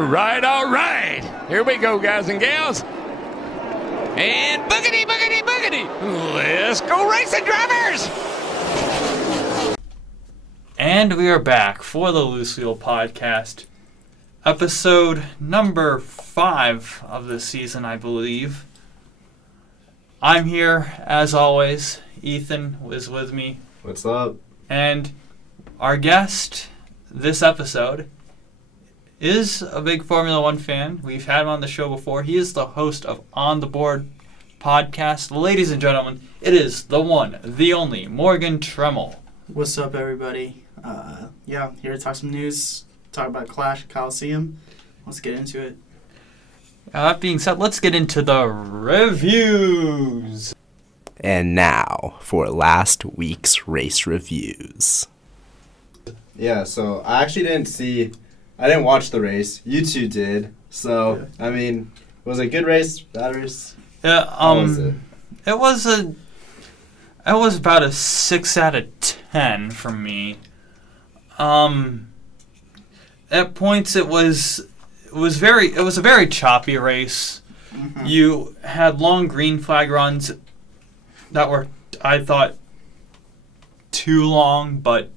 All right. Here we go, guys and gals. And boogity, boogity, boogity. Let's go racing, drivers. And we are back for the Loose Wheel Podcast. Episode number 5 of the season, I believe. I'm here, as always. Ethan is with me. What's up? And our guest this episode is a big Formula One fan. We've had him on the show before. He is the host of On the Board podcast. Ladies and gentlemen, it is the one, the only, Morgan Tremmel. What's up, everybody? Here to talk some news, talk about Clash Coliseum. Let's get into it. That being said, let's get into the reviews. And now for last week's race reviews. Yeah, so I actually I didn't watch the race. You two did. So, yeah. I mean, was it a good race? Bad race? Yeah, How was it? It was about a 6 out of 10 for me. At points it was a very choppy race. Mm-hmm. You had long green flag runs that were, I thought, too long, but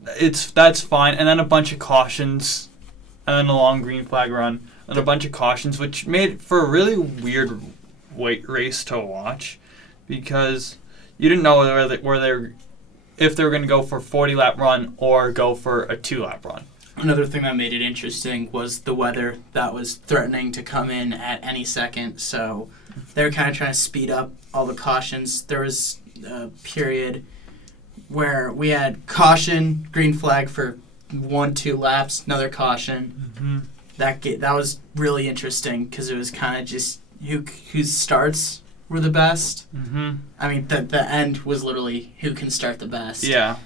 that's fine. And then a bunch of cautions, and then a long green flag run, and a bunch of cautions, which made it for a really weird race to watch, because you didn't know if they were going to go for a 40-lap run or go for a 2-lap run. Another thing that made it interesting was the weather that was threatening to come in at any second, so they were kind of trying to speed up all the cautions. There was a period where we had caution, green flag for 1-2 laps, another caution. Mm-hmm. That was really interesting because it was kind of just whose starts were the best. Mm-hmm. I mean, the end was literally who can start the best. Yeah.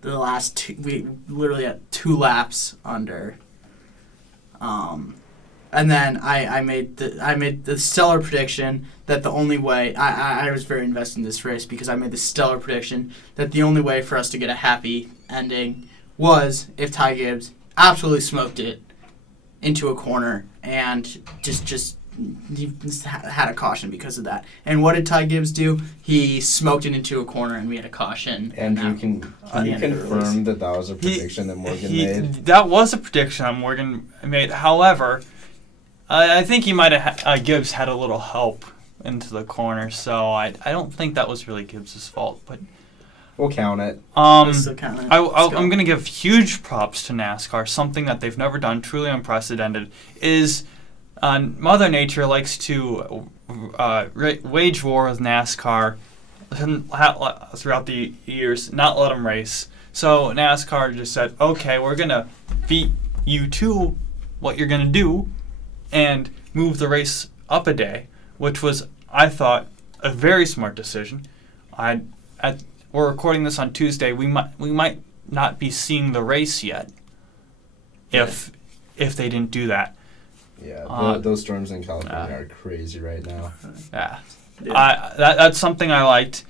The last two, we literally had 2 laps under. And then I made the stellar prediction that the only way I was very invested in this race because I made the stellar prediction that the only way for us to get a happy ending was if Ty Gibbs absolutely smoked it into a corner and just he had a caution because of that. And what did Ty Gibbs do? He smoked it into a corner and we had a caution. And you confirm that was a prediction that Morgan made? That was a prediction that Morgan made. However, I think he might have Gibbs had a little help into the corner, so I don't think that was really Gibbs' fault. But we'll count it. I'm going to give huge props to NASCAR. Something that they've never done, truly unprecedented, is Mother Nature likes to wage war with NASCAR throughout the years, not let them race. So NASCAR just said, okay, we're going to beat you to what you're going to do and move the race up a day, which was, I thought, a very smart decision. We're recording this on Tuesday. We might not be seeing the race yet if they didn't do that. Yeah, those storms in California are crazy right now. Yeah. That's something I liked.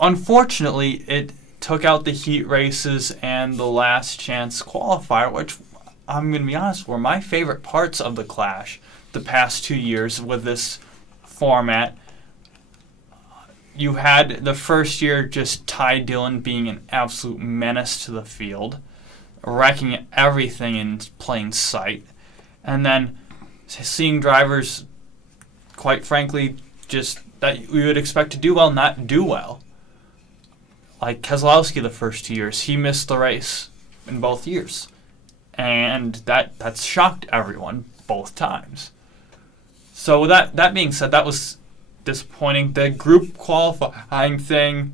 Unfortunately, it took out the heat races and the last chance qualifier, which I'm going to be honest, were my favorite parts of the Clash the past 2 years with this format. You had the first year just Ty Dillon being an absolute menace to the field, wrecking everything in plain sight. And then seeing drivers, quite frankly, just that we would expect to do well, not do well. Like Keselowski the first 2 years, he missed the race in both years. And that's shocked everyone both times. So with that being said, that was disappointing. The group qualifying thing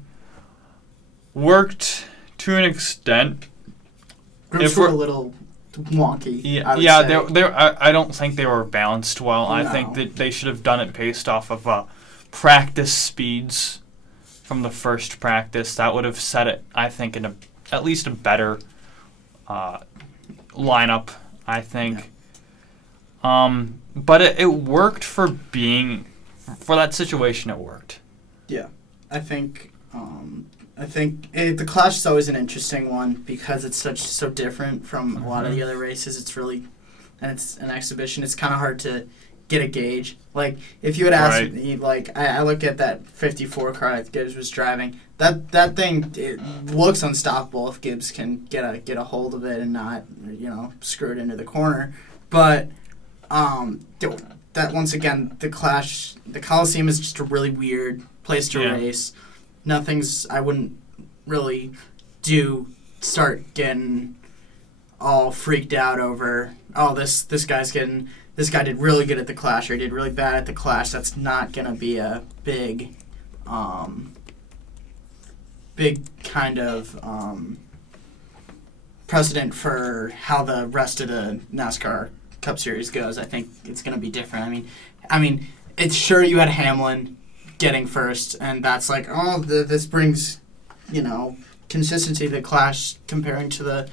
worked to an extent. Groups were a little wonky. I don't think they were balanced well. No. I think that they should have done it based off of practice speeds from the first practice. That would have set it, I think, in at least a better lineup, I think. Yeah. But it worked for that situation. It worked. Yeah, I think the Clash is always an interesting one because it's so different from a lot of the other races. and it's an exhibition, it's kind of hard to get a gauge. Like, if you had asked Right. me, like, I look at that 54 car that Gibbs was driving. That thing, it looks unstoppable if Gibbs can get a hold of it and not, screw it into the corner. But that once again, the Coliseum is just a really weird place to race. I wouldn't really start getting all freaked out over, this guy did really good at the Clash or he did really bad at the Clash. That's not going to be a big kind of precedent for how the rest of the NASCAR Cup Series goes. I think it's going to be different. I mean, it's sure you had Hamlin getting first, and that's like, this brings, consistency to the Clash comparing to the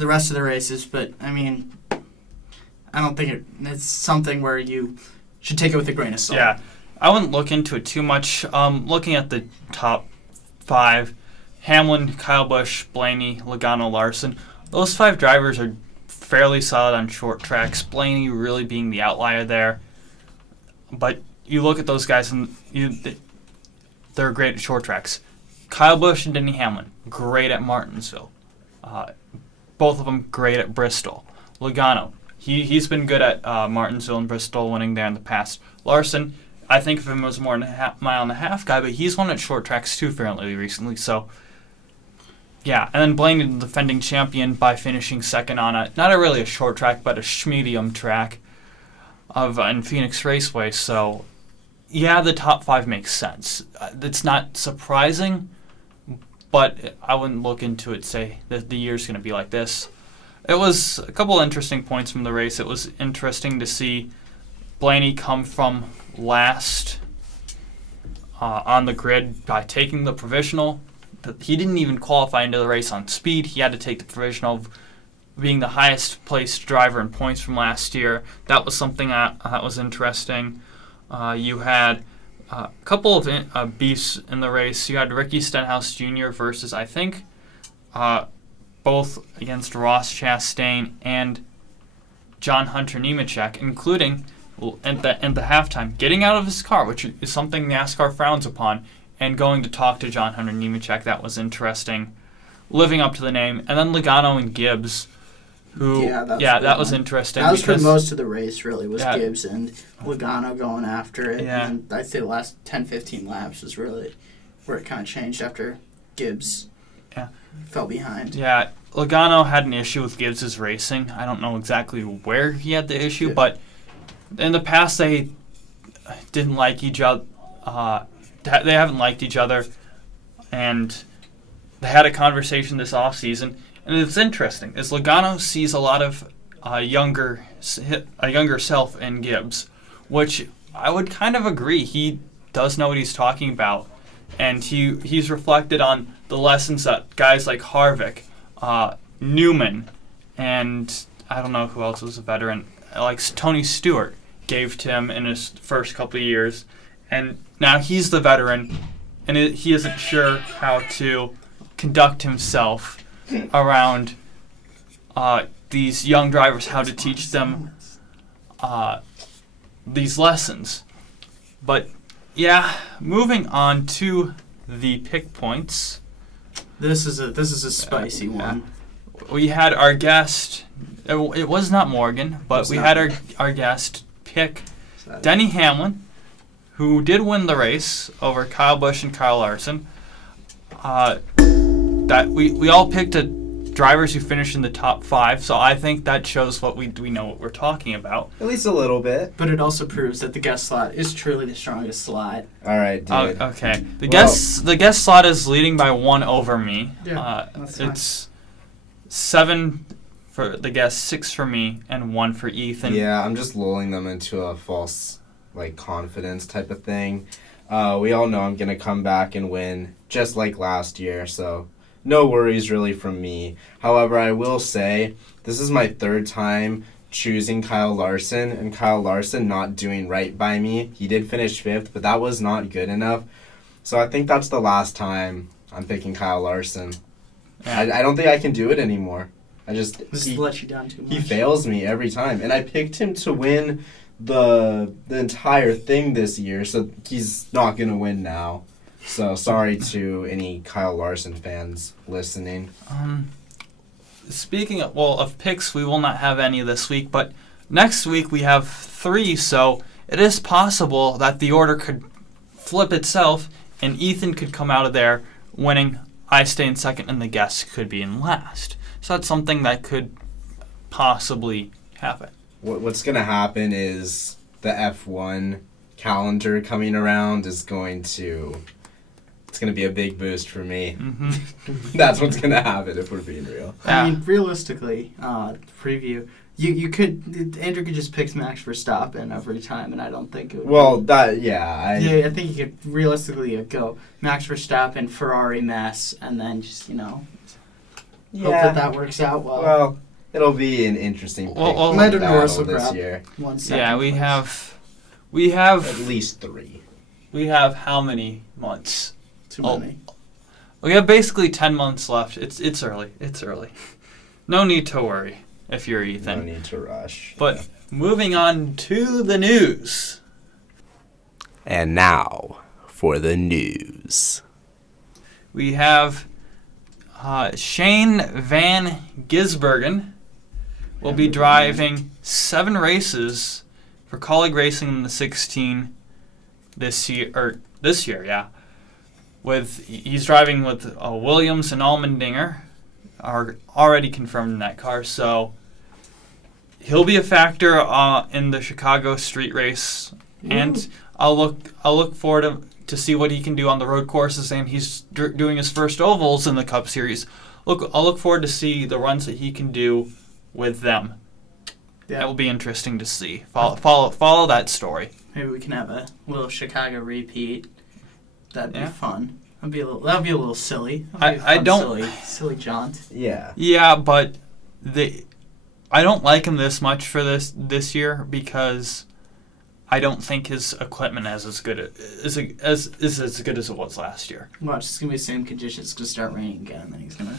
rest of the races. But I mean, I don't think it's something where you should take it with a grain of salt. Yeah, I wouldn't look into it too much. Looking at the top 5, Hamlin, Kyle Busch, Blaney, Logano, Larson, those 5 drivers are fairly solid on short tracks. Blaney really being the outlier there. But you look at those guys and they're great at short tracks. Kyle Busch and Denny Hamlin, great at Martinsville. Both of them great at Bristol. Logano, he's been good at Martinsville and Bristol, winning there in the past. Larson, I think of him as more mile and a half guy, but he's won at short tracks too fairly recently. So, yeah. And then Blaney, the defending champion, by finishing second on not really a short track, but a medium track in Phoenix Raceway. So, yeah, the top 5 makes sense. It's not surprising, but I wouldn't look into it, say that the year's going to be like this. It was a couple interesting points from the race. It was interesting to see Blaney come from last on the grid by taking the provisional. He didn't even qualify into the race on speed. He had to take the provisional, being the highest placed driver in points from last year. That was something that was interesting. You had a couple of beasts in the race. You had Ricky Stenhouse Jr. versus, I think, both against Ross Chastain and John Hunter Nemechek, including at the halftime, getting out of his car, which is something NASCAR frowns upon, and going to talk to John Hunter Nemechek. That was interesting, living up to the name. And then Logano and Gibbs, that was interesting. That was for most of the race, really, was Gibbs and Logano going after it. Yeah. And I'd say the last 10, 15 laps was really where it kind of changed after Gibbs fell behind. Yeah, Logano had an issue with Gibbs' racing. I don't know exactly where he had the issue, but in the past they didn't like each other. They haven't liked each other, and they had a conversation this offseason. And it's interesting, is Logano sees a lot of a younger self in Gibbs, which I would kind of agree. He does know what he's talking about, and he's reflected on the lessons that guys like Harvick, Newman, and I don't know who else was a veteran, like Tony Stewart, gave to him in his first couple of years. And now he's the veteran, and he isn't sure how to conduct himself around these young drivers, how to teach them these lessons. But yeah, moving on to the pick points. This is a spicy one. We had our guest. It was not Morgan, but we had our guest pick Denny Hamlin, who did win the race over Kyle Busch and Kyle Larson. That we all picked drivers who finished in the top 5, so I think that shows what we know what we're talking about. At least a little bit. But it also proves that the guest slot is truly the strongest slot. All right, dude. Okay. The guest slot is leading by 1 over me. Yeah, it's 7 for the guest, 6 for me, and 1 for Ethan. Yeah, I'm just lulling them into a false confidence type of thing. We all know I'm going to come back and win just like last year, so no worries really from me. However, I will say this is my 3rd time choosing Kyle Larson, and Kyle Larson not doing right by me. He did finish 5th, but that was not good enough. So I think that's the last time I'm picking Kyle Larson. Yeah. I don't think I can do it anymore. Just let you down too much. he fails me every time, and I picked him to win the entire thing this year, so he's not gonna win now. So sorry to any Kyle Larson fans listening. Speaking of picks, we will not have any this week, but next week we have 3, so it is possible that the order could flip itself and Ethan could come out of there winning, I stay in second, and the guest could be in last. So that's something that could possibly happen. What's gonna happen is the F1 calendar coming around is going to... It's going to be a big boost for me. Mm-hmm. That's what's going to happen if we're being real. I mean, realistically, preview, you could... Andrew could just pick Max Verstappen every time, and I don't think it would... Well, I I think you could realistically go Max Verstappen, Ferrari mess, and then just, hope that works out well. Well, it'll be an interesting Well, Lando Norris will this grab year. 1 second. Yeah, we At have least 3. we have how many months? Too many. We have basically 10 months left. It's early. It's early. No need to worry if you're Ethan. No need to rush. But moving on to the news. And now for the news. We have Shane Van Gisbergen will be driving 7 races for Colleague Racing in the 16 this year, yeah. He's driving with Williams and Allmendinger are already confirmed in that car, so he'll be a factor in the Chicago street race, and I'll look forward to see what he can do on the road courses, and he's doing his first ovals in the Cup Series. I'll look forward to see the runs that he can do with them. Yeah. That will be interesting to see. Follow that story. Maybe we can have a little Chicago repeat. That'd be Yeah. fun. That'd be a little silly. I don't- silly jaunt. Yeah. Yeah, but I don't like him this much for this year because I don't think his equipment is as good as good as it was last year. Watch, it's gonna be the same conditions. It's gonna start raining again, and then he's gonna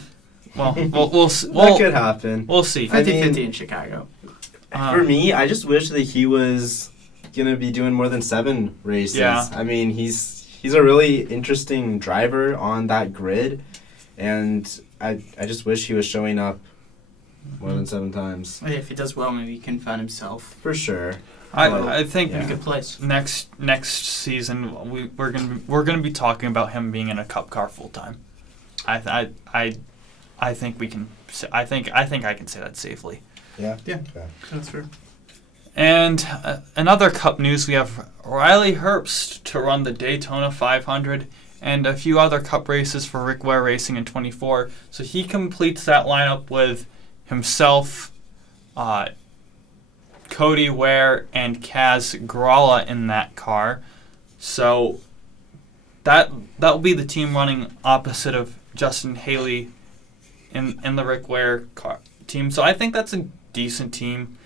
Well, That could happen. we'll see. 50-50 in Chicago. For me, I just wish that he was gonna be doing more than 7 races. Yeah. I mean, he's a really interesting driver on that grid, and I just wish he was showing up more than 7 times. If he does well, maybe he can find himself For sure. I think in a good place. next season we're gonna be talking about him being in a Cup car full time. I think we can. I think I can say that safely. Yeah. Yeah. Okay. That's fair. And another Cup news, we have Riley Herbst to run the Daytona 500 and a few other Cup races for Rick Ware Racing in 24. So he completes that lineup with himself, Cody Ware, and Kaz Gralla in that car. So that will be the team running opposite of Justin Haley in the Rick Ware car team. So I think that's a decent team.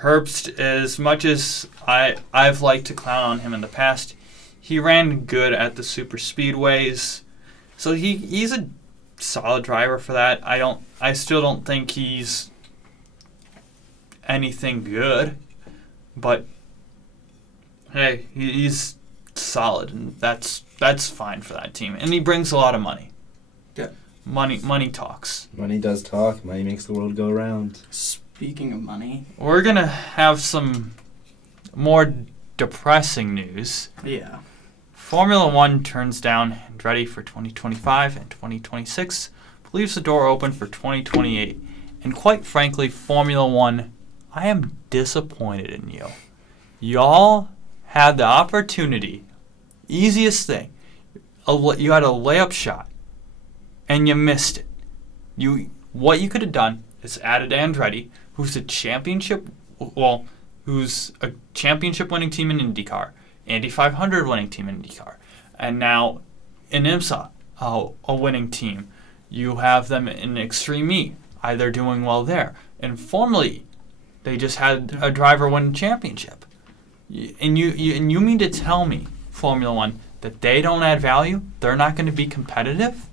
Herbst, as much as I've liked to clown on him in the past, he ran good at the super speedways, so he's a solid driver for that. I still don't think he's anything good, but hey, he's solid, and that's fine for that team, and he brings a lot of money. Yeah, money talks. Money does talk. Money makes the world go round. Speaking of money, We're gonna have some more depressing news. yeah. Formula One turns down Andretti for 2025 and 2026, leaves the door open for 2028. And quite frankly, Formula One, I am disappointed in you. Y'all had the opportunity, easiest thing, you had a layup shot, and you missed it. What you could have done is added Andretti, who's a championship winning team in IndyCar, Indy 500 winning team in IndyCar, and now in IMSA, a winning team. You have them in Extreme E, either doing well there. And formerly, they just had a driver win a championship. And you mean to tell me, Formula One, that they don't add value? They're not going to be competitive?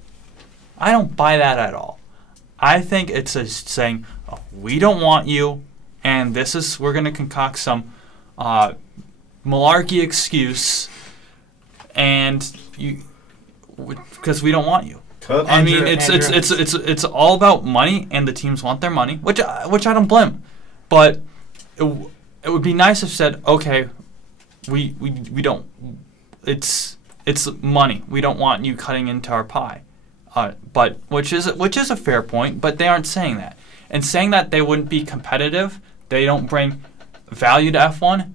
I don't buy that at all. I think it's saying, oh, we don't want you, and we're going to concoct some malarkey excuse, and because we don't want you. I mean, it's all about money, and the teams want their money, which I don't blame them. But it would be nice if said, okay, we don't. It's money. We don't want you cutting into our pie. But which is a fair point. But they aren't saying that, and saying that they wouldn't be competitive. They don't bring value to F1.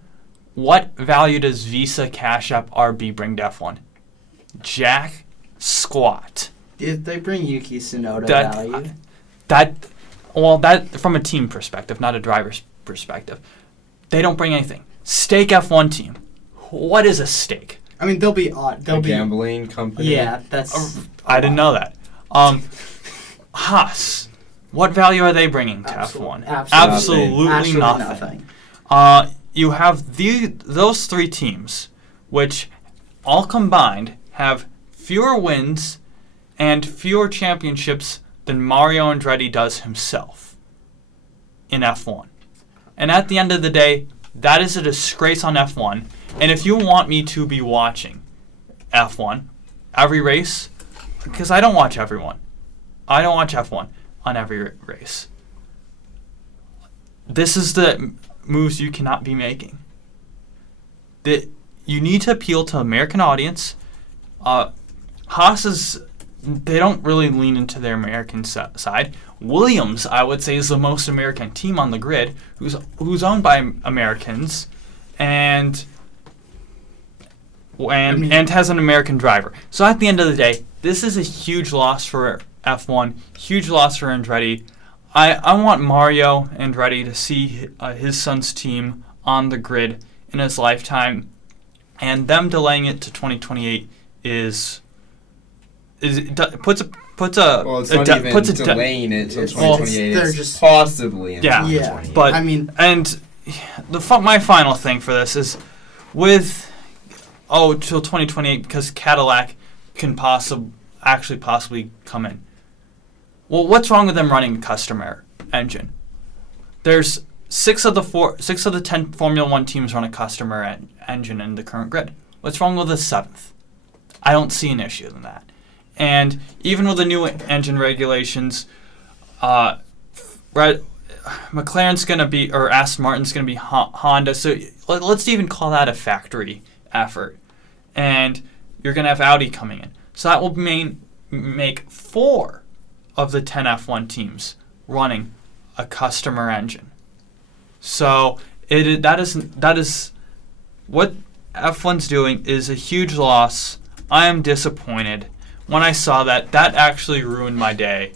What value does Visa, Cash App, RB bring to F1? Jack squat. Did they bring Yuki Tsunoda value? That from a team perspective, not a driver's perspective. They don't bring anything. Stake F1 team. What is a stake? I mean, they'll be odd. They'll be gambling company. Yeah, that's. I didn't know that. Haas. What value are they bringing to F1? Absolutely nothing. You have those three teams, which all combined have fewer wins and fewer championships than Mario Andretti does himself in F1. And at the end of the day, that is a disgrace on F1. And if you want me to be watching F1 every race, because I don't watch everyone. I don't watch F1 on every race. This is the moves you cannot be making. You need to appeal to American audience. Haas they don't really lean into their American side. Williams, I would say, is the most American team on the grid, who's owned by Americans, and has an American driver. So at the end of the day, this is a huge loss for F1, huge loss for Andretti. I want Mario Andretti to see his son's team on the grid in his lifetime, and them delaying it to 2028 puts delaying it until 2028. They're just possibly in 2028. Yeah, but I mean, and my final thing for this is till 2028 because Cadillac can possibly come in. Well, what's wrong with them running a customer engine? There's 6 of the 10 Formula 1 teams run a customer engine in the current grid. What's wrong with the 7th? I don't see an issue in that. And even with the new engine regulations, McLaren's going to be, or Aston Martin's going to be Honda. So let's even call that a factory effort. And you're going to have Audi coming in. So that will make 4 of the 10 F1 teams running a customer engine. So that is what F1's doing is a huge loss. I am disappointed. When I saw that actually ruined my day.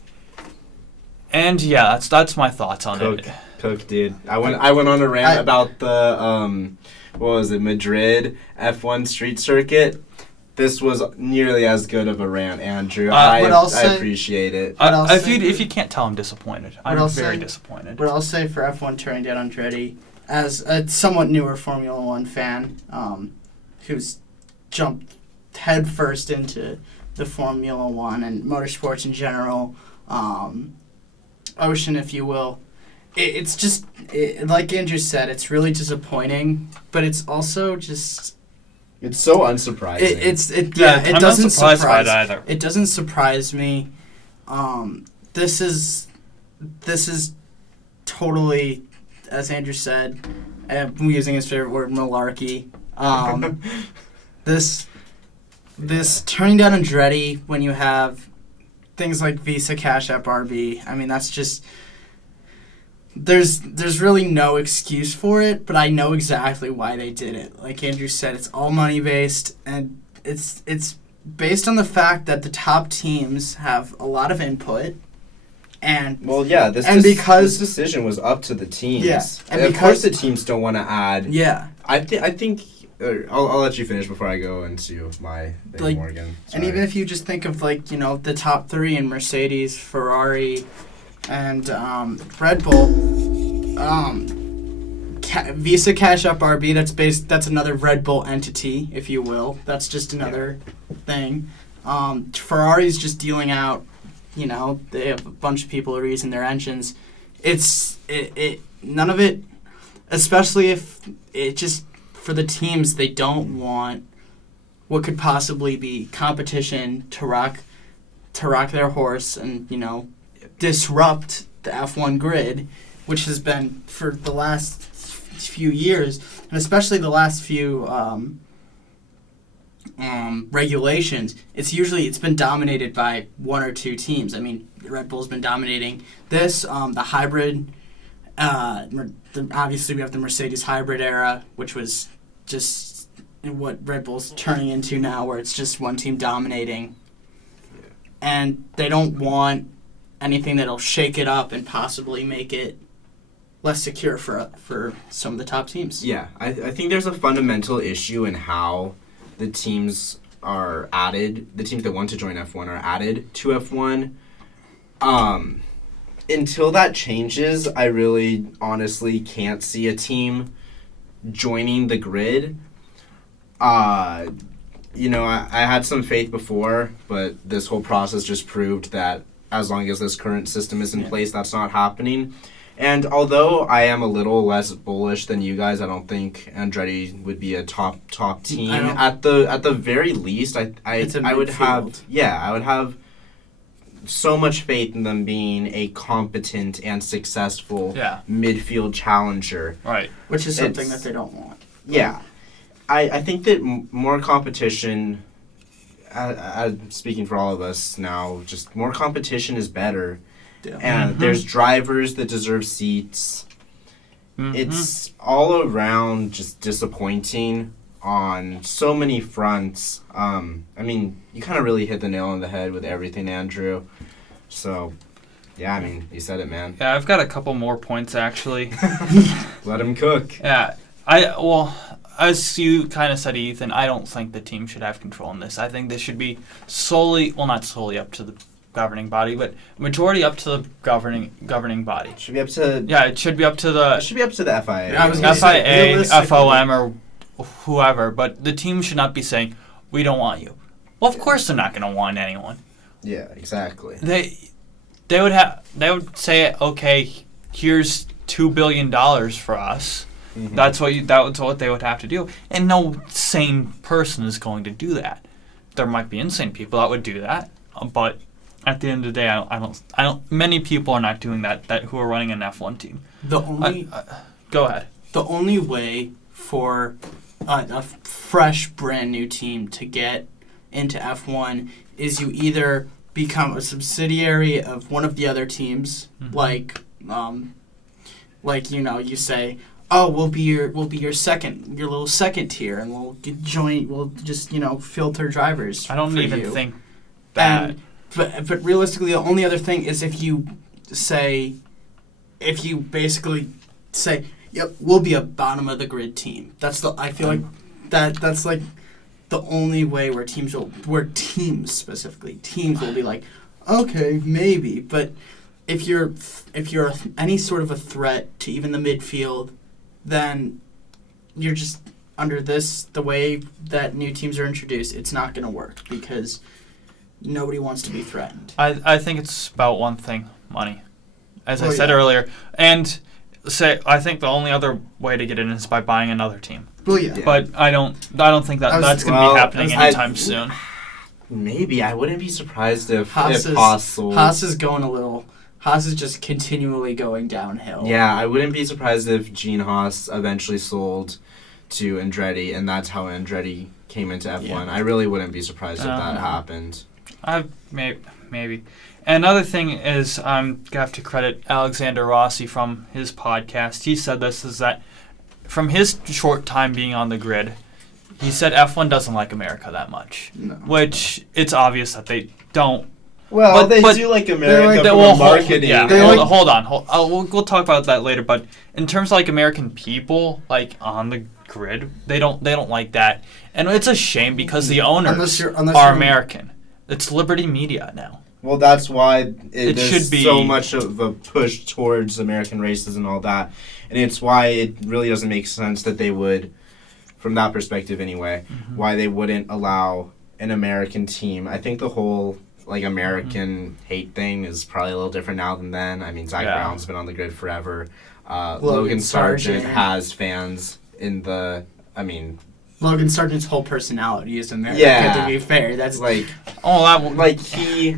And yeah, that's my thoughts on it. Cook, dude. I went on a rant about the Madrid F1 street circuit. This was nearly as good of a rant, Andrew. I appreciate it. If you can't tell, I'm disappointed. I'm very disappointed. What I'll say for F1 turning down Andretti, as a somewhat newer Formula 1 fan, who's jumped headfirst into the Formula 1 and motorsports in general, ocean, if you will. It's just, like Andrew said, it's really disappointing, but it's also just... It's so unsurprising. It I'm doesn't not surprised by surprise it either. It doesn't surprise me. This is totally, as Andrew said, I'm using his favorite word, malarkey. This turning down Andretti when you have things like Visa, Cash App, RB, I mean, that's just... There's really no excuse for it, but I know exactly why they did it. Like Andrew said, it's all money-based, and it's based on the fact that the top teams have a lot of input. And this decision was up to the teams. Yeah, and of course the teams don't want to add. Yeah. I think... I'll let you finish before I go into my thing, Morgan. Sorry. And even if you just think of, the top 3 in Mercedes, Ferrari, and Red Bull, Visa, Cash App, RB, that's another Red Bull entity, if you will. That's just another thing. Ferrari's just dealing out they have a bunch of people reusing their engines. None of it, especially if it just, for the teams, they don't want what could possibly be competition to rock their horse and, disrupt the F1 grid, which has been for the last few years, and especially the last few regulations. It's been dominated by one or two teams. I mean, Red Bull's been dominating this. The hybrid, obviously we have the Mercedes hybrid era, which was just what Red Bull's turning into now, where it's just one team dominating. And they don't want anything that'll shake it up and possibly make it less secure for some of the top teams. Yeah, I think there's a fundamental issue in how the teams are added. The teams that want to join F1 are added to F1. Until that changes, I really honestly can't see a team joining the grid. I had some faith before, but this whole process just proved that as long as this current system is in place, that's not happening. And although I am a little less bullish than you guys, I don't think Andretti would be a top team. At the very least, I would have so much faith in them being a competent and successful midfield challenger. Right. Which is something that they don't want. Yeah. I think that more competition, speaking for all of us now, just more competition is better. Yeah. And there's drivers that deserve seats. Mm-hmm. It's all around just disappointing on so many fronts. You kind of really hit the nail on the head with everything, Andrew. So, yeah, you said it, man. Yeah, I've got a couple more points, actually. Let him cook. Yeah. As you kind of said, Ethan, I don't think the team should have control in this. I think this should be not solely up to the governing body, but majority up to the governing body. It should be up to... Yeah, it should be up to the... It should be up to the FIA. FIA, FOM, or whoever, but the team should not be saying, we don't want you. Well, of course they're not going to want anyone. Yeah, exactly. They would say, okay, here's $2 billion for us. Mm-hmm. That's what they would have to do, and no sane person is going to do that. There might be insane people that would do that, but at the end of the day, I don't. Many people are not doing that who are running an F1 team. Go ahead. The only way for a fresh, brand new team to get into F1 is you either become a subsidiary of one of the other teams, you say, oh, we'll be your little second tier, and we'll just filter drivers. I don't even think that. But realistically, the only other thing is if you basically say, yep, we'll be a bottom of the grid team. That's that's like the only way where teams will be like, okay, maybe. But if you're any sort of a threat to even the midfield, then you're just under the way that new teams are introduced, it's not going to work because nobody wants to be threatened. I think it's about one thing, money. As I said earlier. And I think the only other way to get in is by buying another team. Well, yeah. But I don't think that's going to be happening anytime soon. Maybe. I wouldn't be surprised if Haas is going a little... Haas is just continually going downhill. Yeah, I wouldn't be surprised if Gene Haas eventually sold to Andretti, and that's how Andretti came into F1. Yeah. I really wouldn't be surprised if that happened. Maybe. And another thing is, I'm going to have to credit Alexander Rossi from his podcast. He said this, is that from his short time being on the grid, he said F1 doesn't like America that much. No. Which it's obvious that they don't. Well, they do like America from marketing. Hold on. We'll talk about that later. But in terms of American people, on the grid, they don't like that, and it's a shame because the owners are American. It's Liberty Media now. Well, that's why there's so much of a push towards American races and all that, and it's why it really doesn't make sense that they would, from that perspective anyway, why they wouldn't allow an American team. I think the whole like American hate thing is probably a little different now than then. I mean, Zach Yeah. Brown's been on the grid forever. Logan Sargent has fans in the. I mean, Logan Sargent's whole personality is American. Yeah. To be fair, that's like he.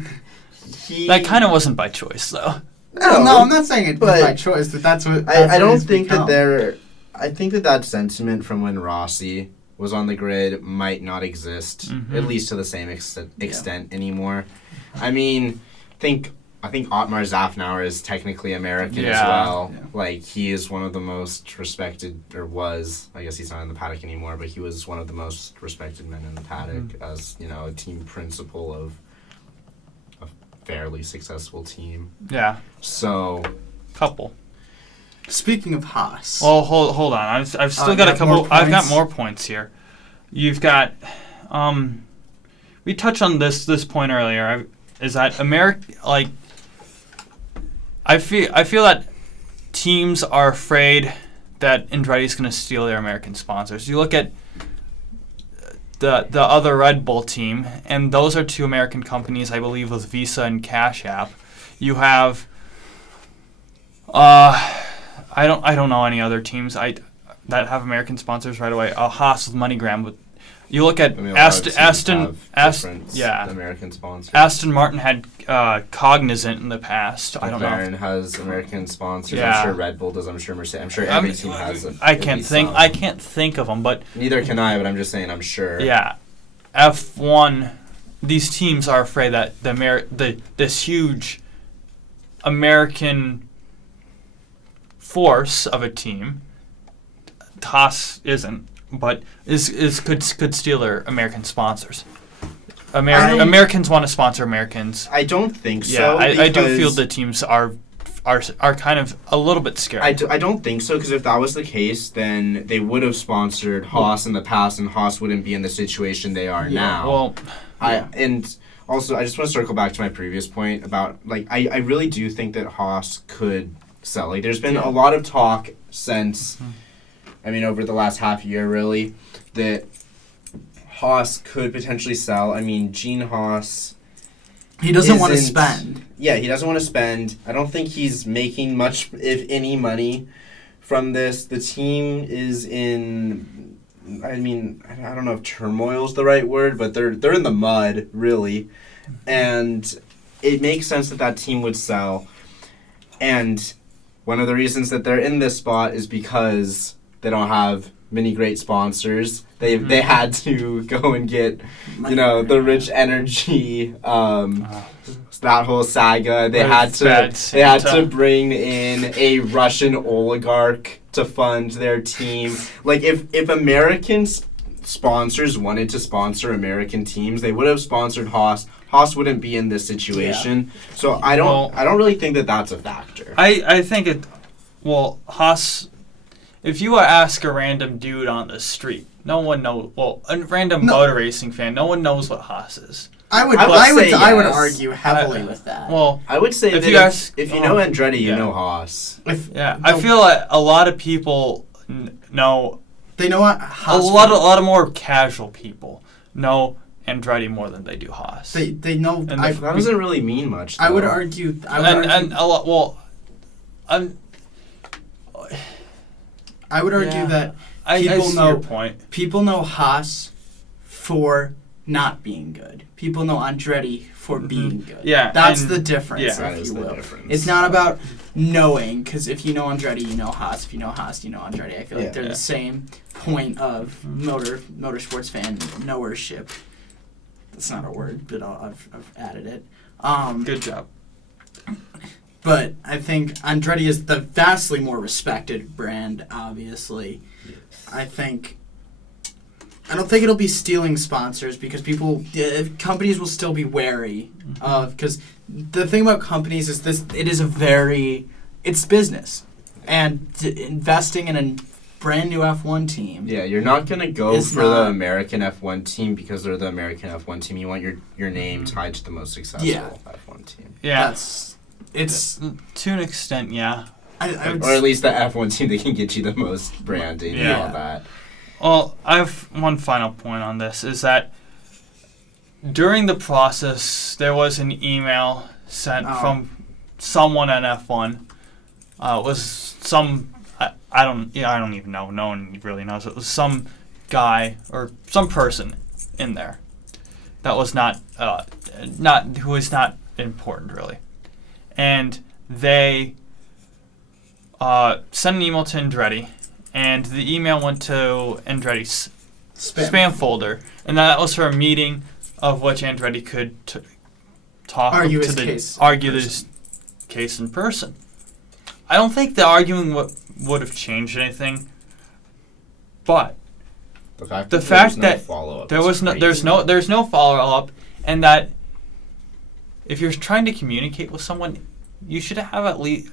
that kind of wasn't by choice though. No, I'm not saying it but by choice, but that's what. I what don't it's think become. that there. I think that sentiment from when Rossi was on the grid might not exist, at least to the same extent anymore. I mean, I think Otmar Zafnauer is technically American as well. Yeah. Like, he is one of the most respected, or was, I guess he's not in the paddock anymore, but he was one of the most respected men in the paddock as, you know, a team principal of a fairly successful team. Yeah, So, couple. Speaking of Haas, Well, hold on. I've still you got a have couple. more I've got points? more points here. You've got. We touched on this point earlier. Is that like? I feel that teams are afraid that Andretti's going to steal their American sponsors. You look at the other Red Bull team, and those are two American companies, I believe, with Visa and Cash App. You have. I don't know any other teams that have American sponsors right away. Haas with MoneyGram, but you look at I mean, a lot of teams Aston have different yeah. American sponsors. Aston Martin had Cognizant in the past. I don't know. McLaren has American sponsors. Yeah. I'm sure Red Bull does. I'm sure Mercedes. I'm sure every team has. I can't think of them, but Neither can I. But I'm just saying. I'm sure. yeah, F1. These teams are afraid that this huge American force of a team, Haas isn't, but could steal their American sponsors. Americans want to sponsor Americans. I don't think Yeah, so. I do feel because the teams are kind of a little bit scared. I don't think so, because if that was the case, then they would have sponsored Haas in the past, and Haas wouldn't be in the situation they are now. Well, And also, I just want to circle back to my previous point about, like, I really do think that Haas could sell. Like, there's been a lot of talk since, I mean, over the last half year, really, that Haas could potentially sell. I mean, Gene Haas... he doesn't want to isn't- spend. Yeah, he doesn't want to spend. I don't think he's making much, if any, money from this. The team is in... I mean, I don't know if turmoil is the right word, but they're in the mud, really. And it makes sense that team would sell. And one of the reasons that they're in this spot is because they don't have many great sponsors. They had to go and get, you know, the Rich Energy, that whole saga. They had to bring in a Russian oligarch to fund their team. Like, if American sponsors wanted to sponsor American teams, they would have sponsored Haas. Haas wouldn't be in this situation. So I don't really think that that's a factor. I think it. Well, Haas. If you ask a random dude on the street, no one knows. Well, a random motor racing fan, no one knows what Haas is. I would yes. argue heavily with that. Well, I would say if that you ask, if you know Andretti, you yeah. know Haas. I feel like a lot of people know. They know what A Haas. lot of more casual people know Andretti more than they do Haas. They know. And That doesn't really mean much. I would though. argue. and a lot. Well, I would argue that I people see know your point. people know Haas for not being good. People know Andretti for being good. Yeah, that's and- the difference. yeah. That if is you the will. difference. It's not about knowing, because if you know Andretti, you know Haas. If you know Haas, you know Andretti. I feel like they're Yeah. the same point of motorsports fan knowership. That's not a word, but I've added it. Good job. But I think Andretti is the vastly more respected brand, obviously. Yes. I don't think it'll be stealing sponsors because companies will still be wary of, because the thing about companies is it's business. And investing in a brand new F1 team. Yeah, you're not gonna go It's for not- the American F1 team because they're the American F1 team. You want your name tied to the most successful F1 team, Yeah. It's To an extent, yeah. I would or at least the F1 team that can get you the most branding and Yeah. all that. Well, I have one final point on this, is that during the process, there was an email sent Oh. from someone at F1. It was some I don't even know. No one really knows. It was some guy or some person in there that was not who is not important really, and they sent an email to Andretti, and the email went to Andretti's spam folder, and that was for a meeting of which Andretti could Argue his case argue in this case in person. I don't think the arguing would have changed anything, but The fact the that fact there's no that follow-up there is was no crazy. there's no follow up, and that if you're trying to communicate with someone, you should have at least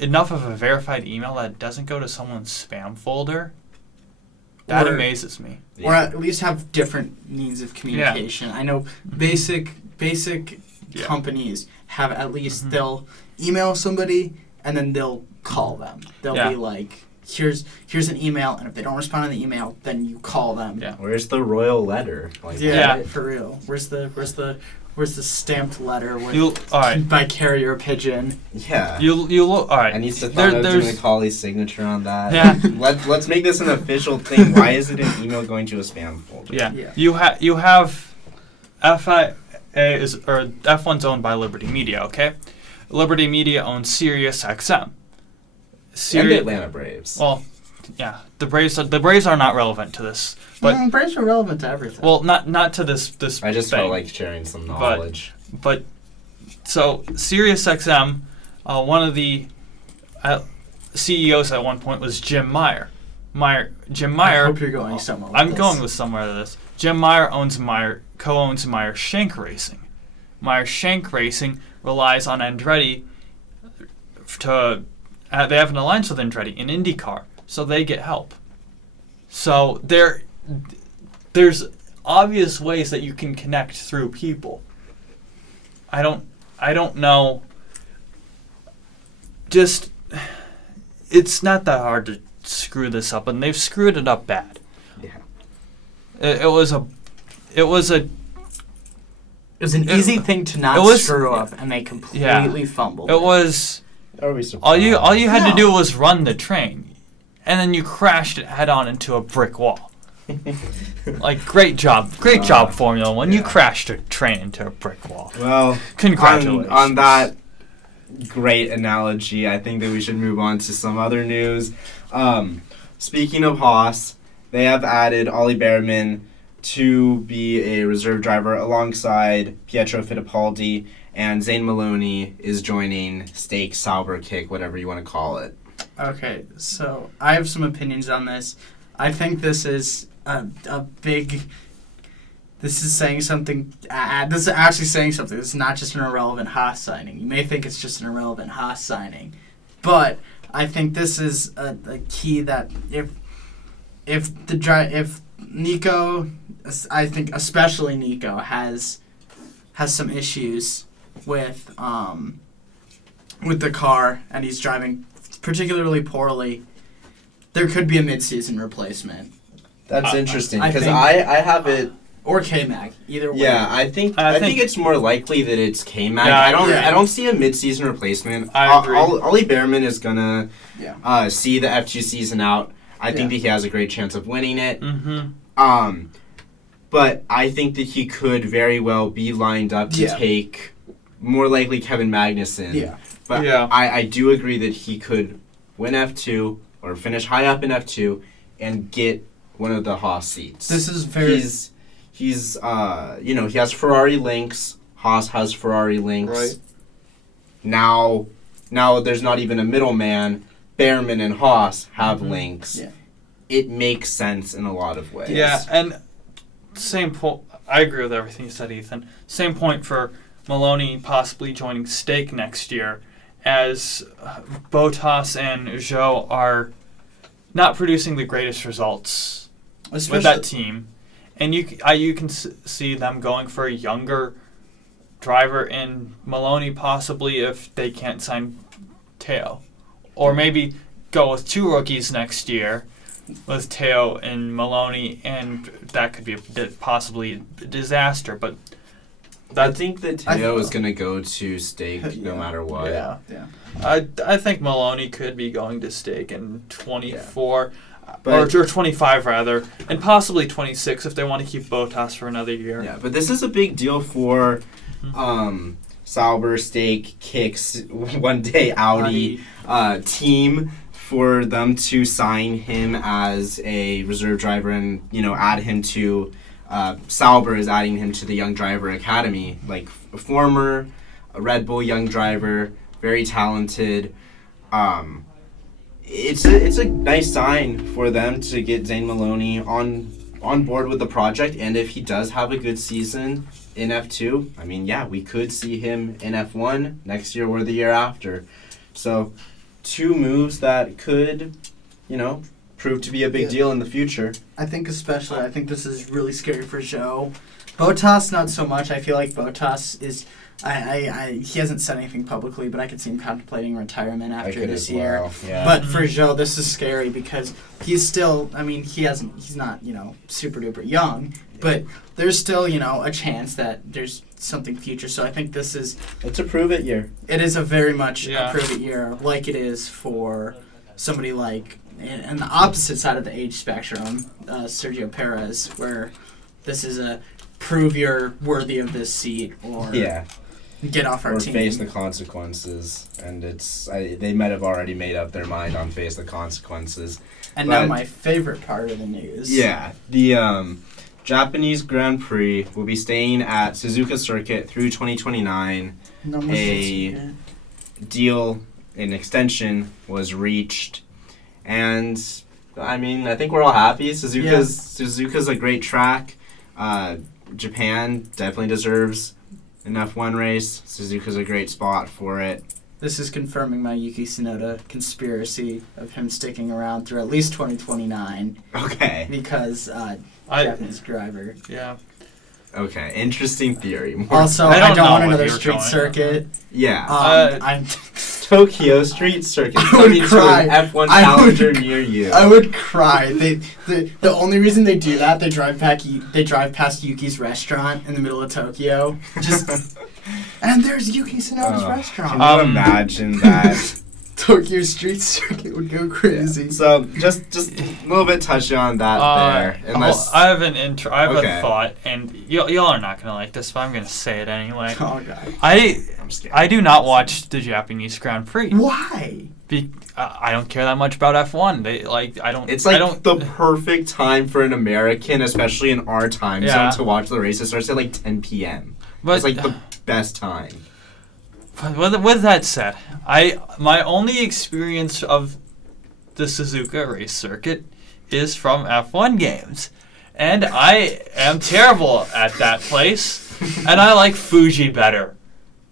enough of a verified email that doesn't go to someone's spam folder. That Or- amazes me. Or at least have different means of communication. I know basic Yeah. companies have at least Mhm. they'll email somebody and then they'll call them. They'll Yeah. be like, here's an email, and if they don't respond to the email, then you call them. Yeah. Where's the royal letter? Like, Yeah. what? For real. Where's the stamped letter with All right. by carrier pigeon? Yeah. You look all right. I need to There- thought of doing there's a Collie's signature on that. Yeah. Let's make this an official thing. Why is it an email going to a spam folder? yeah. Yeah. You have FIA or F1's owned by Liberty Media. Okay, Liberty Media owns Sirius XM. And the Sirius. Atlanta Braves. Well, yeah, the Braves are not relevant to this, but Braves are relevant to everything. well, not to this I just thing. felt like sharing some knowledge. But so Sirius XM, one of the CEOs at one point was Jim Meyer. Jim I Meyer. hope you're going somewhere with I'm this. going with somewhere to this. Jim Meyer co-owns Meyer Shank Racing. Meyer Shank Racing relies on Andretti to. They have an alliance with Andretti in IndyCar, so they get help. So there's obvious ways that you can connect through people. I don't know. Just it's not that hard to screw this up, and they've screwed it up bad. Yeah. It was an easy thing to not it was- screw up, and they completely fumbled. It was Are we surprised? all you had No. to do was run the train, and then you crashed it head on into a brick wall. Like great job, Formula One. You yeah. crashed a train into a brick wall. Well, Congratulations. On that great analogy, I think that we should move on to some other news. Speaking of Haas, they have added Ollie Behrman to be a reserve driver alongside Pietro Fittipaldi, and Zane Maloney is joining Stake, Sauber, Kick, whatever you want to call it. Okay, so I have some opinions on this. I think this is a big. This is saying something. This is actually saying something. This is not just an irrelevant Haas signing. You may think it's just an irrelevant Haas signing, but I think this is a key that if Nico, I think especially Nico has some issues with the car and he's driving particularly poorly, there could be a mid-season replacement. That's interesting I because think- I have it. Or K-Mag, either way. Yeah, I think it's more likely that it's K-Mag. Yeah, I agree. I don't see a mid-season replacement. I agree. Ollie Behrman is gonna Yeah. see the F2 season out. I think that Yeah. he has a great chance of winning it. Mm-hmm. But I think that he could very well be lined up to Yeah. take more likely Kevin Magnussen. Yeah. But Yeah. I do agree that he could win F2 or finish high up in F2 and get one of the Haas seats. This is very... He has Ferrari links. Haas has Ferrari links. Right. Now there's not even a middleman. Behrman and Haas have links. Yeah. It makes sense in a lot of ways. Yeah, and same point. I agree with everything you said, Ethan. Same point for Maloney possibly joining Stake next year, as Bottas and Zhou are not producing the greatest results with that team, and you can see them going for a younger driver in Maloney possibly if they can't sign Teo, or maybe go with two rookies next year, with Teo and Maloney, and that could be possibly a disaster. But I think that Teo is going to go to stake no matter what. Yeah. I think Maloney could be going to stake in 24, or 25 rather, and possibly 26 if they want to keep Bottas for another year. Yeah, but this is a big deal for Sauber, Stake, Kicks, One Day Audi team, for them to sign him as a reserve driver and, add him to Sauber is adding him to the Young Driver Academy, like a former Red Bull young driver, very talented. It's a nice sign for them to get Zane Maloney on board with the project, and if he does have a good season in F2, I mean, yeah, we could see him in F1 next year or the year after. So, 2 moves that could, prove to be a big deal in the future. I think this is really scary for Zhou. Bottas, not so much. I feel like Bottas is... he hasn't said anything publicly, but I could see him contemplating retirement after this year. Well. Yeah. But for Zhou, this is scary because he's still... I mean, he's not, super duper young, but there's still, a chance that there's something future. So I think this is... It's a prove-it year. It is a very much a prove-it year, like it is for somebody like... And the opposite side of the age spectrum, Sergio Perez, where this is a prove you're worthy of this seat, or get off our team. Or face the consequences. And they might have already made up their mind on face the consequences. And now my favorite part of the news. Yeah. The Japanese Grand Prix will be staying at Suzuka Circuit through 2029. A deal, an extension was reached. And, I mean, I think we're all happy. Suzuka's a great track. Japan definitely deserves an F1 race. Suzuka's a great spot for it. This is confirming my Yuki Tsunoda conspiracy of him sticking around through at least 2029. Okay. Because Japanese driver. Yeah. Okay, interesting theory. Also, I don't want another street circuit. Yeah. Tokyo Street Circuit. I would cry. An F1 calendar near you. I would cry. The only reason they do that, they drive past Yuki's restaurant in the middle of Tokyo. And there's Yuki Tsunoda's restaurant. Can you imagine that? Tokyo Street Circuit would go crazy. Yeah. So just a little bit touch on that there. Unless I have a thought, and y'all are not gonna like this, but I'm gonna say it anyway. Oh god. I'm scared. I do not watch the Japanese Grand Prix. Why? I don't care that much about F1. It's the perfect time for an American, especially in our time zone, to watch the race. It starts at 10 p.m. But it's the best time. With that said, my only experience of the Suzuka race circuit is from F1 games, and I am terrible at that place, and I like Fuji better.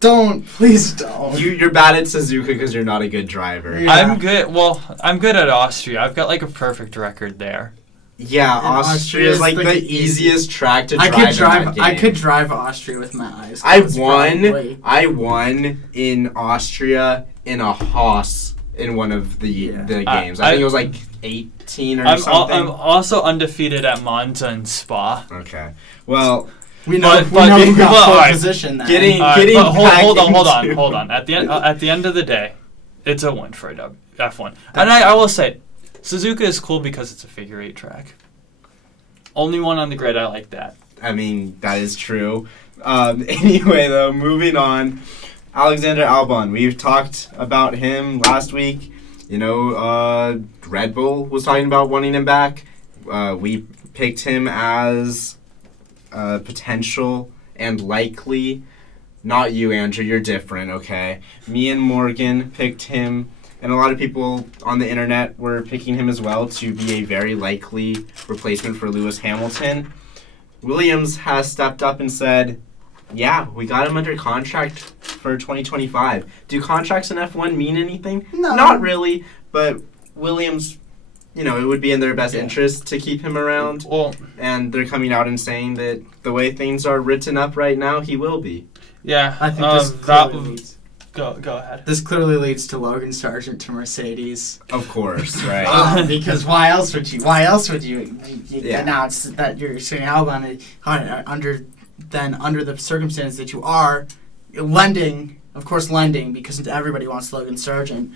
Please don't. You're bad at Suzuka because you're not a good driver. Yeah. I'm good at Austria. I've got a perfect record there. Yeah, Austria is the easiest track to drive. I could drive Austria with my eyes closed. I won in Austria in a Haas in one of the games. I think it was 18 or something. I'm also undefeated at Monza and Spa. Okay. Well, we know who got pole position then. Hold on. At the end of the day, it's a win for F1. And I will say, Suzuka is cool because it's a figure 8 track. Only one on the grid. I like that. I mean, that is true. Anyway, though, moving on. Alexander Albon. We've talked about him last week. Red Bull was talking about wanting him back. We picked him as potential and likely. Not you, Andrew. You're different, okay? Me and Morgan picked him. And a lot of people on the internet were picking him as well to be a very likely replacement for Lewis Hamilton. Williams has stepped up and said, yeah, we got him under contract for 2025. Do contracts in F1 mean anything? No. Not really, but Williams, it would be in their best interest to keep him around. Well, and they're coming out and saying that the way things are written up right now, he will be. Yeah, I think this Go ahead. This clearly leads to Logan Sargent to Mercedes. Of course, right? Because why else would you Yeah. announce that you're saying Albon under the circumstance that you are lending, because everybody wants Logan Sargent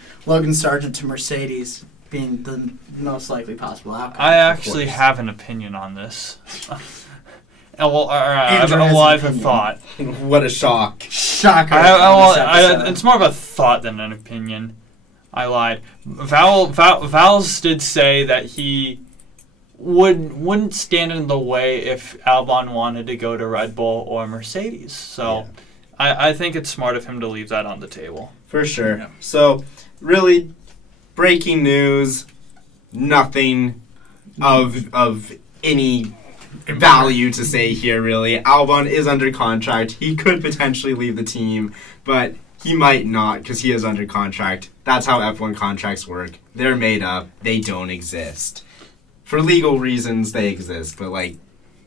to Mercedes being the most likely possible outcome. I actually have an opinion on this. I have a thought. What a shock. Shocker. on this episode. It's more of a thought than an opinion. I lied. Vals did say that he wouldn't stand in the way if Albon wanted to go to Red Bull or Mercedes. So I think it's smart of him to leave that on the table. For sure. Yeah. So, really, breaking news, nothing of any value to say here, really. Albon is under contract. He could potentially leave the team, but he might not because he is under contract. That's how F1 contracts work. They're made up. They don't exist. For legal reasons, they exist, but,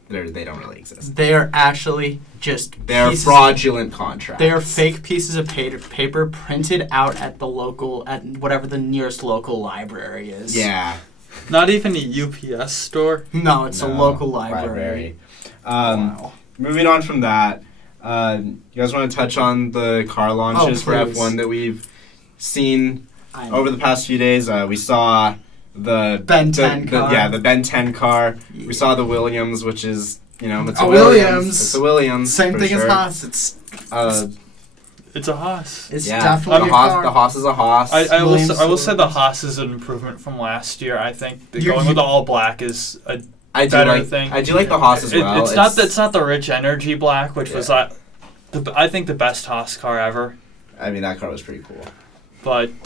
they don't really exist. They are actually just They're fraudulent contracts. They are fake pieces of paper printed out at whatever the nearest local library is. Yeah. Not even a UPS store? No, it's a local library. Wow. Moving on from that, you guys want to touch on the car launches for please. F1 that we've seen over the past few days? We saw the Ben 10 car. the Ben 10 car. Yeah. We saw the Williams, which is, it's a Williams. It's a Williams. Same for thing sure. as Haas. It's a Haas. It's yeah, definitely the a car. Haas is a Haas. I will say the Williams. Haas is an improvement from last year. I think You- going with the all black is a I do better like thing. I do like the Haas as well. It's not the rich energy black, which was I think the best Haas car ever. I mean, that car was pretty cool. But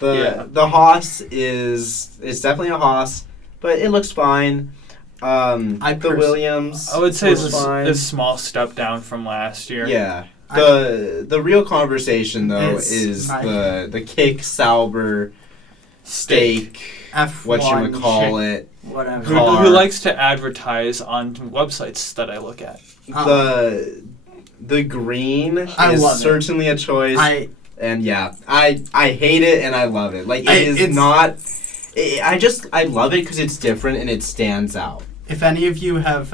The Haas it's definitely a Haas, but it looks fine. The Williams, I would say looks it's fine. a small step down from last year. Yeah. The real conversation though is my- the kick Sauber steak F1 whatchamacallit. whatever. Who likes to advertise on websites that I look at. The green I is love it. certainly a choice. I I hate it and I love it. It's not. I love it because it's different and it stands out. If any of you have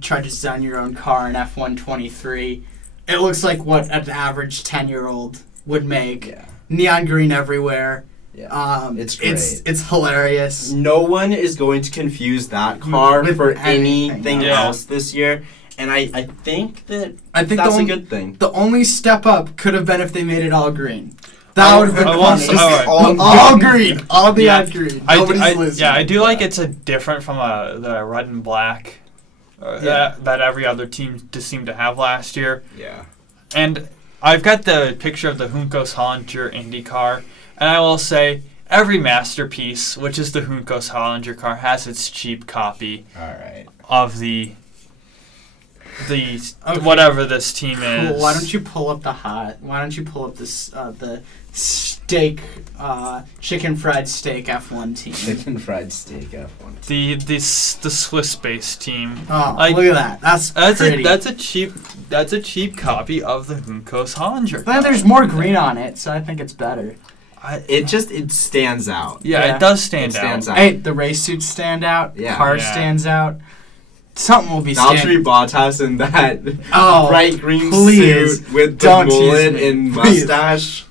tried to design your own car in F123, it looks like what an average 10-year-old would make. Yeah. Neon green everywhere. Yeah. It's great. It's hilarious. No one is going to confuse that car With for anything anything else this year, and I think that's a good thing. The only step up could have been if they made it all green. That would have been funny. All green. All neon green. Nobody's listening. I do like it's a different from the red and black that every other team just seemed to have last year. Yeah. And I've got the picture of the Juncos Hollinger Indy car, and I will say every masterpiece, which is the Juncos Hollinger car, has its cheap copy All right. of the whatever this team is. Cool. Why don't you pull up this the steak chicken fried steak F1 team? Chicken fried steak F1. The Swiss-based team. Oh, look at that. That's pretty. That's a cheap copy of the Juncos Hollinger. But there's more green on it, so I think it's better. It stands out. Yeah, it does stand out. Hey, the race suits stand out. Yeah. Car stands out. Something will be Valtteri Bottas in that bright green please, suit with the don't tease mullet me. and Please. mustache.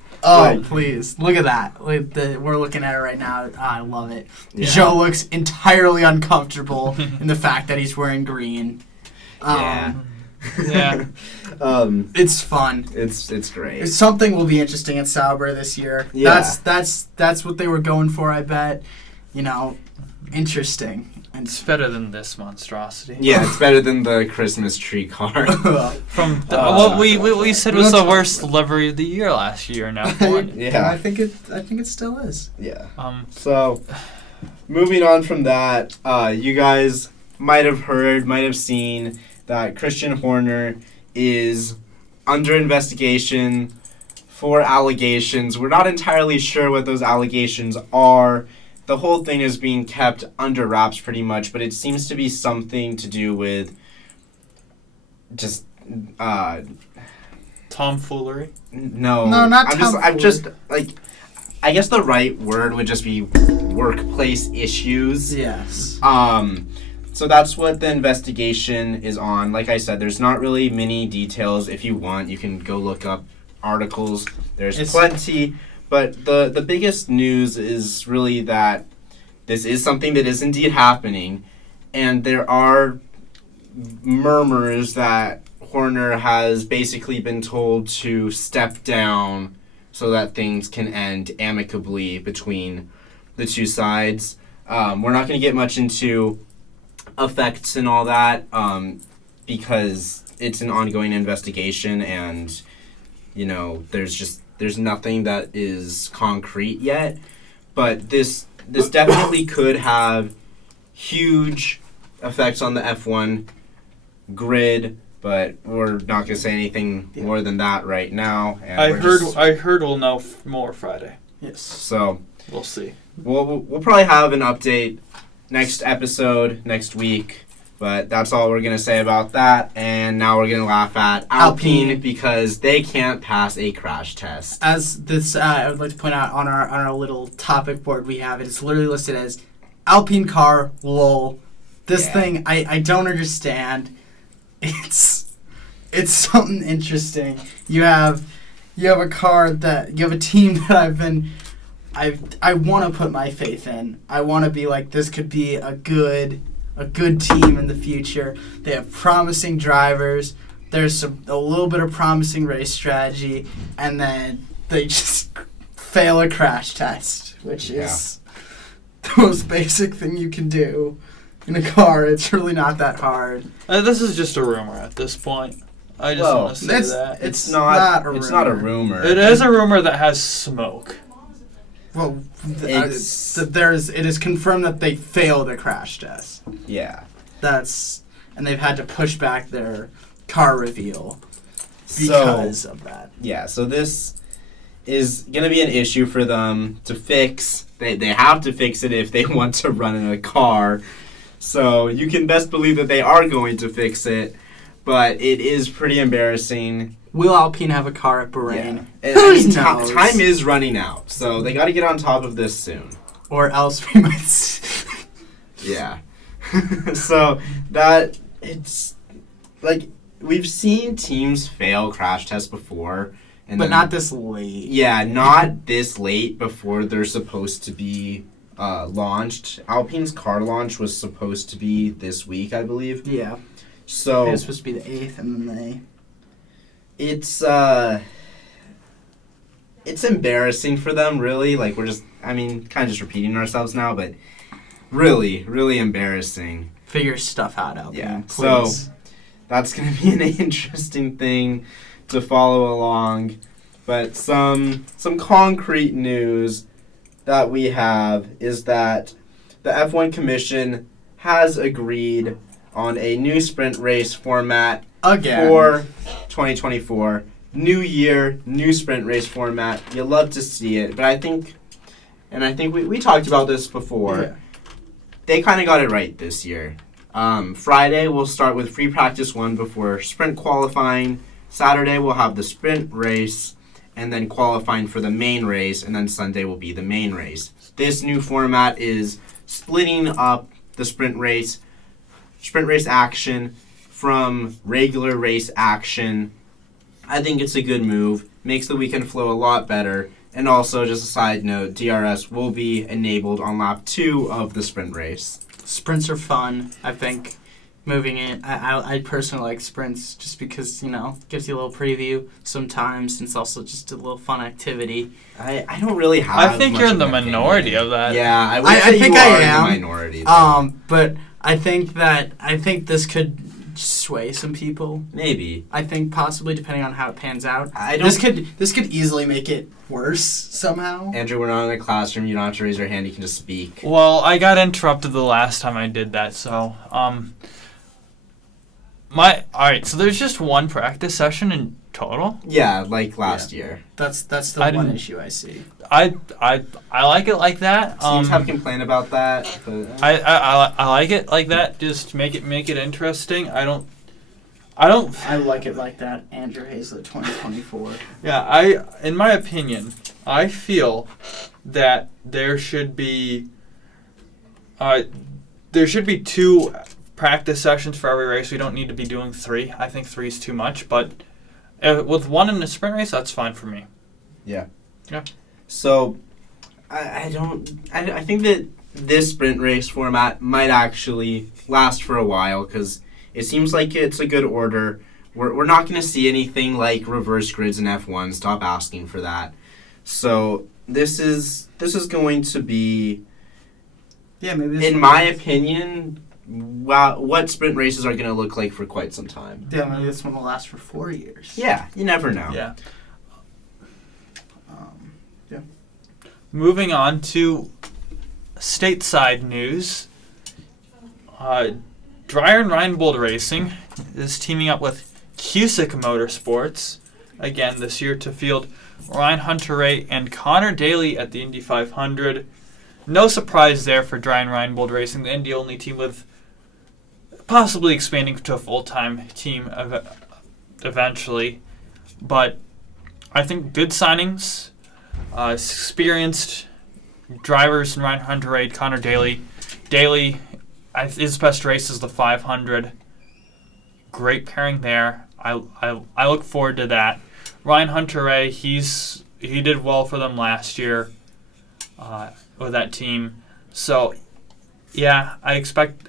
Please. Look at that. We're looking at it right now. I love it. Yeah. Joe looks entirely uncomfortable in the fact that he's wearing green. Yeah. It's fun. It's great. Something will be interesting at Sauber this year. Yeah. That's what they were going for, I bet. Interesting. It's better than this monstrosity. Yeah, it's better than the Christmas tree car. From what we said was the worst delivery of the year last year. Now, Yeah. I think it still is. Yeah. So, moving on from that, you guys might have seen that Christian Horner is under investigation for allegations. We're not entirely sure what those allegations are. The whole thing is being kept under wraps pretty much, but it seems to be something to do with just tomfoolery. No. No, not I'm just like, I guess the right word would just be workplace issues. Yes. So that's what the investigation is on. Like I said, there's not really many details. If you want, you can go look up articles. There's plenty. But the biggest news is really that this is something that is indeed happening. And there are murmurs that Horner has basically been told to step down so that things can end amicably between the two sides. We're not going to get much into effects and all that because it's an ongoing investigation, and there's nothing that is concrete yet. But this definitely could have huge effects on the F1 grid. But we're not going to say anything more than that right now. And I heard we'll know more Friday. Yes. So we'll see. We'll probably have an update next episode next week. But that's all we're going to say about that. And now we're going to laugh at Alpine because they can't pass a crash test. As this, I would like to point out on our little topic board we have, it's literally listed as Alpine car, lol. This thing, I don't understand. It's something interesting. You have a car that you have a team that I want to put my faith in. I want to be like, this could be a good team in the future. They have promising drivers. There's a little bit of promising race strategy, and then they just fail a crash test, which is the most basic thing you can do in a car. It's really not that hard. This is just a rumor at this point. I just want to say that. It's not a rumor. It is a rumor that has smoke. Well, it is confirmed that they failed a crash test. Yeah. And they've had to push back their car reveal because of that. Yeah, so this is going to be an issue for them to fix. They have to fix it if they want to run in a car. So you can best believe that they are going to fix it, but it is pretty embarrassing. Will Alpine have a car at Bahrain? Yeah. Time is running out, so they got to get on top of this soon. Or else we might... Yeah. So that, it's like, we've seen teams fail crash tests before. But not this late. Yeah, not this late before they're supposed to be launched. Alpine's car launch was supposed to be this week, I believe. Yeah. So it was supposed to be the 8th, and then it's embarrassing for them, really. Like, we're just, kind of just repeating ourselves now, but really, really embarrassing. Figure stuff out, Alpine. Yeah. Please. So that's going to be an interesting thing to follow along. But some concrete news that we have is that the F1 Commission has agreed on a new sprint race format again for 2024. New year, new sprint race format. You love to see it, but I think we talked about this before. Yeah. They kind of got it right this year. Friday we'll start with free practice 1 before sprint qualifying. Saturday we'll have the sprint race and then qualifying for the main race, and then Sunday will be the main race. This new format is splitting up the sprint race action from regular race action. I think it's a good move. Makes the weekend flow a lot better. And also, just a side note, DRS will be enabled on lap 2 of the sprint race. Sprints are fun, I think. Moving it, I personally like sprints just because, gives you a little preview sometimes, and it's also just a little fun activity. I don't really have I think much you're in the of an minority opinion. of that. Yeah, I would I say think you I are am. in the minority. Though. But I think this could sway some people. Maybe. I think possibly, depending on how it pans out. This could easily make it worse somehow. Andrew, we're not in a classroom. You don't have to raise your hand. You can just speak. Well, I got interrupted the last time I did that, so Alright, so there's just one practice session in total? Yeah, like last year. That's the one issue I see. I like it like that. Teams have complained about that. But, I like it like that. Just make it interesting. I don't. I like it like that. Andrew Hazlett 2024. Yeah, in my opinion, I feel that there should be 2 practice sessions for every race. We don't need to be doing 3. I think 3 is too much, but with 1 in the sprint race, that's fine for me. Yeah. Yeah. So, I think that this sprint race format might actually last for a while because it seems like it's a good order. We're not going to see anything like reverse grids in F1. Stop asking for that. So this is going to be, maybe. in my opinion, what sprint races are going to look like for quite some time. Yeah, maybe this one will last for 4 years. Yeah, you never know. Yeah. Yeah. Moving on to stateside news. Dreyer and Reinbold Racing is teaming up with Cusick Motorsports again this year to field Ryan Hunter-Reay and Connor Daly at the Indy 500. No surprise there for Dreyer and Reinbold Racing, the Indy-only team with possibly expanding to a full-time team eventually. But I think good signings, experienced drivers in Ryan Hunter-Reay, Connor Daly. Daly, his best race is the 500. Great pairing there. I look forward to that. Ryan Hunter-Reay, he did well for them last year with that team. So, yeah, I expect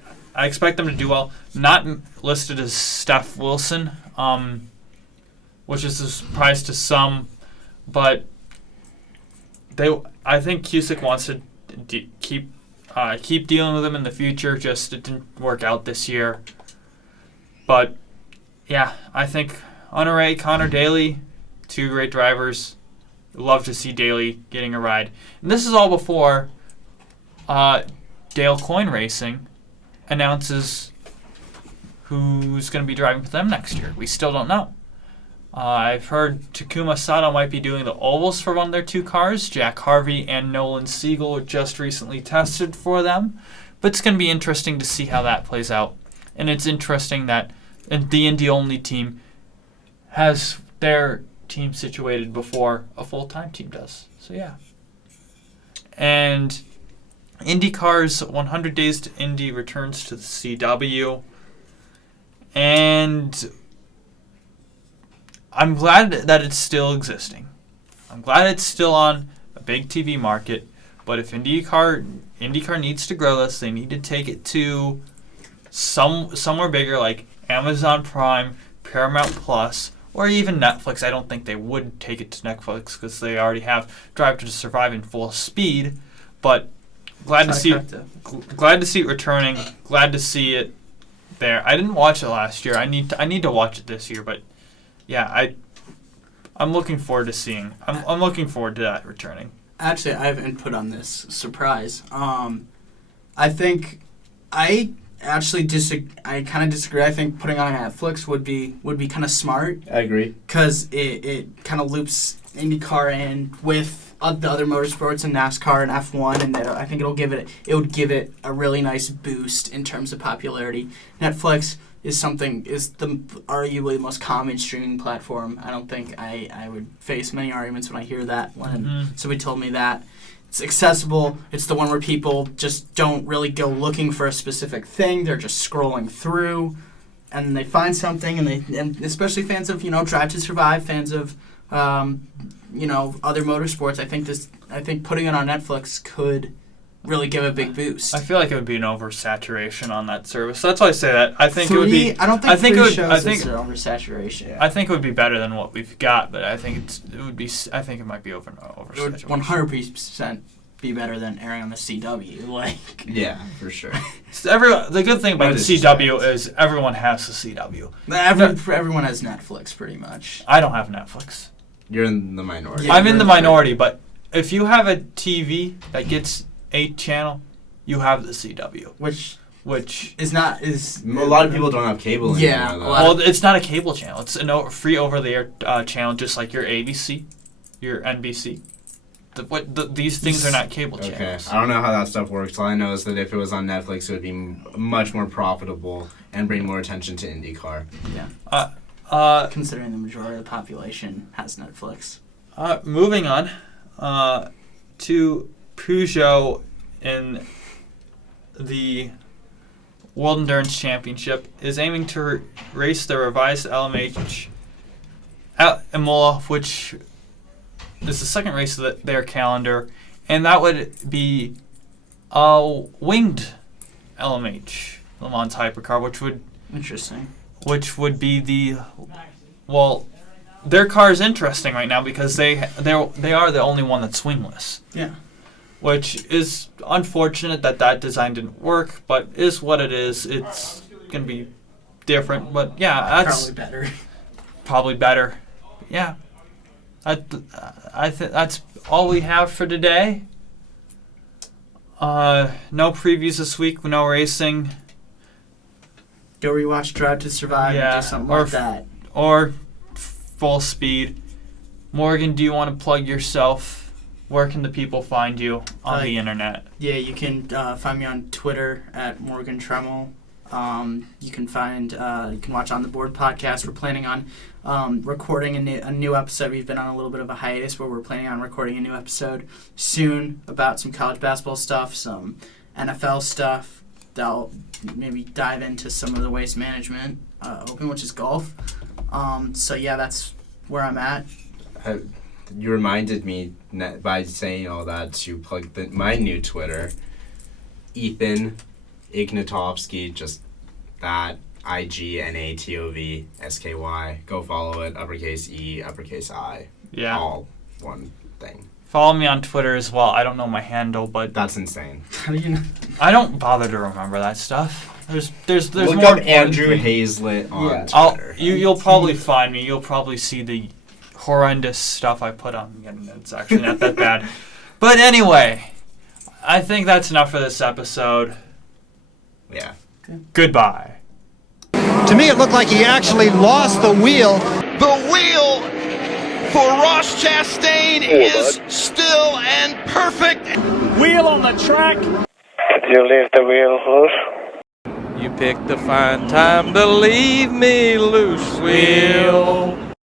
them to do well. Not listed as Steph Wilson, which is a surprise to some, but I think Cusick wants to keep dealing with them in the future. Just it didn't work out this year. But yeah, I think Hunter-Reay, Connor Daly, 2 great drivers. Love to see Daly getting a ride. And this is all before Dale Coyne Racing announces who's going to be driving for them next year. We still don't know. I've heard Takuma Sato might be doing the ovals for one of their 2 cars. Jack Harvey and Nolan Siegel just recently tested for them. But it's going to be interesting to see how that plays out. And it's interesting that the Indy-only team has their team situated before a full-time team does. So, yeah. And IndyCar's 100 Days to Indy returns to the CW. And I'm glad that it's still existing. I'm glad it's still on a big TV market. But if IndyCar needs to grow this, they need to take it to somewhere bigger like Amazon Prime, Paramount Plus, or even Netflix. I don't think they would take it to Netflix because they already have Drive to Survive in full speed. But glad to see it returning. Glad to see it there. I didn't watch it last year. I need to watch it this year. But yeah, I'm looking forward to seeing. I'm looking forward to that returning. Actually, I have input on this. Surprise. I think I kind of disagree. I think putting on Netflix would be kind of smart. I agree. Because it kind of loops IndyCar in with the other motorsports and NASCAR and F1, and I think it would give it a really nice boost in terms of popularity. Netflix is the arguably the most common streaming platform. I don't think I would face many arguments when I hear that when somebody told me that. It's accessible. It's the one where people just don't really go looking for a specific thing. They're just scrolling through, and they find something, and especially fans of Drive to Survive, fans of other motorsports. I think putting it on Netflix could really give a big boost. I feel like it would be an oversaturation on that service. That's why I say that. I think it would be. I don't think it's oversaturation. Yeah. I think it would be better than what we've got, but I think it would be. I think it might be oversaturation. It would 100% be better than airing on the CW. Yeah, for sure. The good thing about the CW is everyone has the CW. Everyone has Netflix, pretty much. I don't have Netflix. You're in the minority. Yeah, I'm in the minority, but if you have a TV that gets 8 channel, you have the CW, which is not a lot of people don't have cable anymore. Yeah, well, it's not a cable channel. It's a free over-the-air channel, just like your ABC, your NBC. These things are not cable Okay, channels. I don't know how that stuff works. All I know is that if it was on Netflix, it would be much more profitable and bring more attention to IndyCar. Yeah. Considering the majority of the population has Netflix. Moving on to Peugeot in the World Endurance Championship is aiming to race the revised LMH at Imola, which is the second race of their calendar, and that would be a winged LMH, Le Mans Hypercar, which would be their car is interesting right now because they are the only one that's swingless. Yeah. Which is unfortunate that design didn't work, but is what it is. It's gonna be different, but yeah, that's probably better. Yeah, I think that's all we have for today. No previews this week. No racing. Go rewatch Drive to Survive and do something like that. Or Full Speed. Morgan, do you want to plug yourself? Where can the people find you on the internet? Yeah, you can find me on Twitter at Morgan Tremmel. You can watch On the Board podcast. We're planning on recording a new episode. We've been on a little bit of a hiatus, but we're planning on recording a new episode soon about some college basketball stuff, some NFL stuff. That'll maybe dive into some of the Waste Management Open, which is golf. So yeah, that's where I'm at. You reminded me by saying all that to plug my new Twitter, Ethan Ignatovsky, just that, IGNATOVSKY. Go follow it, uppercase E, uppercase I. Yeah. All one thing. Follow me on Twitter as well. I don't know my handle, but that's insane. How do you know? I don't bother to remember that stuff. There's Look more up Andrew Hazlett on Twitter. You'll probably find me. You'll probably see the horrendous stuff I put on. It's actually not that bad. But anyway, I think that's enough for this episode. Yeah. Goodbye. To me, it looked like he actually lost the wheel. The wheel for Ross Chastain is still and perfect. Wheel on the track. Did you leave the wheel loose? You picked a fine time to leave me loose, wheel.